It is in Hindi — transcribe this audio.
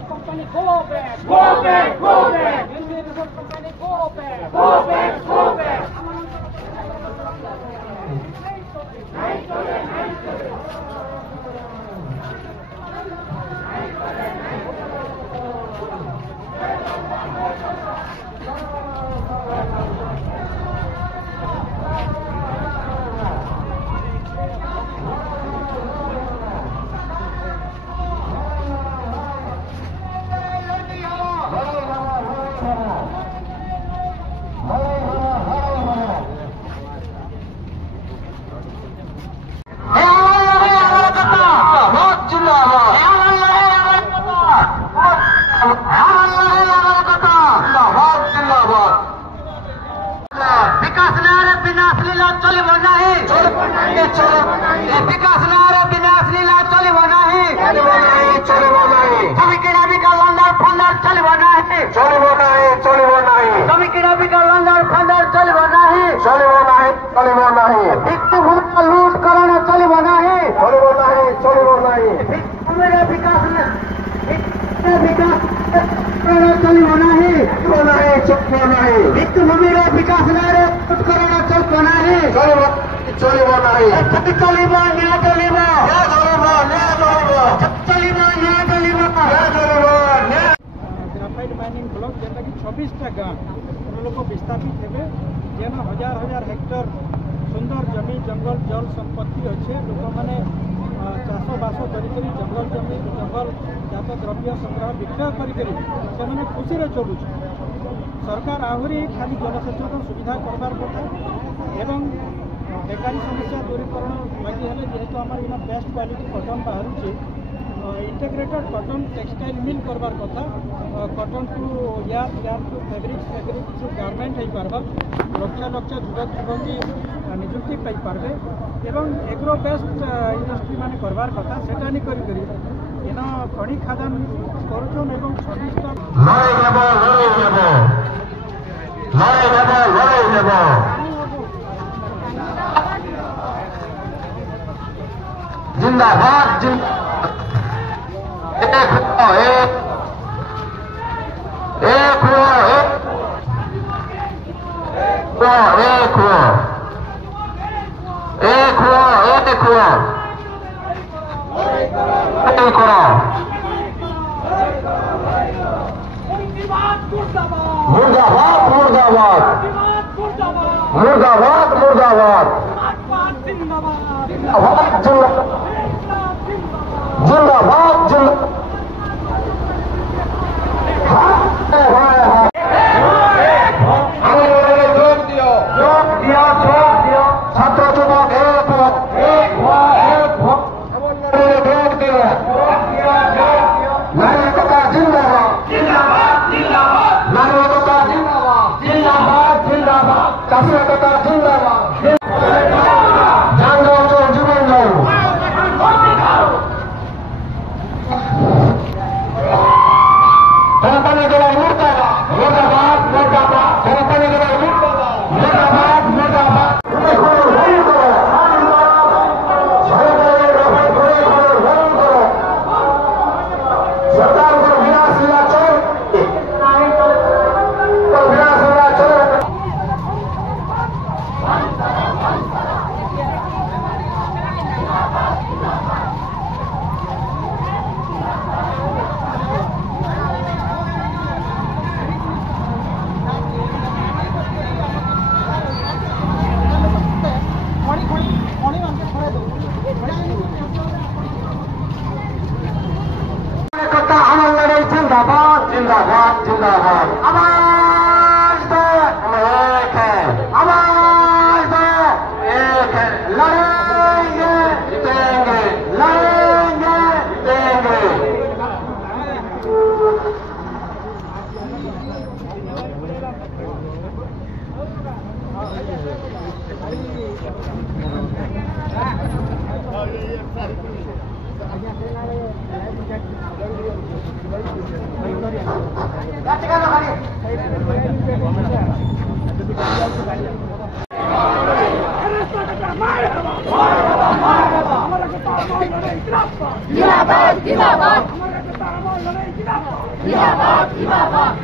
company, go back. Go back. Go back. Company, go back. Go back. Go back. लूट करना चलिब नहीं ଭିତ୍ତିଭୂମିର ବିକାଶ ନାଁରେ ଲୁଟ କରଣା ଚଳିବ ନାହିଁ ଚଳିବ ନ୍ୟାୟ ଚଳିବ ग्राफाइट माइनिंग ब्लॉक जेनटा कि 26टा गाँ लोक विस्थापित हेबे जेन हजार हजार हेक्टर सुंदर जमी जंगल जल संपत्ति अच्छे लोक मैंने चाषबास कर जंगल जमी जंगल जात द्रव्य संग्रह विक्रय कर खुशी चलुच सरकार आहरी खाली जनसेचन सुविधा करवार कथा एवं बेकारी समस्या दूरीकरण लगी हेले जेहेतु आम इन बेस्ट क्वालिटी कटन बाहर इंटेग्रेटेड कटन टेक्सटाइल मिल करवार कथा कटन टू यार टू फैब्रिक्स गारमेंट हो पार्बा लक्ष लक्ष युवक युवती निजुक्ति पाई पार्बे एवं एग्रो बेस्ट इंडस्ट्री माने करवार कथा सेटा नहीं करी इन खड़ी खादान करुछन एवं 26टा जिंदाबाद मुर्दाबाद मुर्दाबाद मुर्दाबाद जिंदाबाद छात्र युवक नागरिकता जिंदाबाद नागरिकता जिंदाबाद चाषिकता जिंदाबाद जान जाओ जीवन जाओ कंपनी के मुर्दाबाद कंपनी के मुर्दाबाद सरकार को विनाश लीला चल जिंदाबाद जिंदाबाद जिंदाबाद आवाज दो एक है आवाज दो एक है लड़ेंगे जीतेंगे लड़ेंगे जीतेंगे जिंदाबाद जिंदाबाद जिंदाबाद जिंदाबाद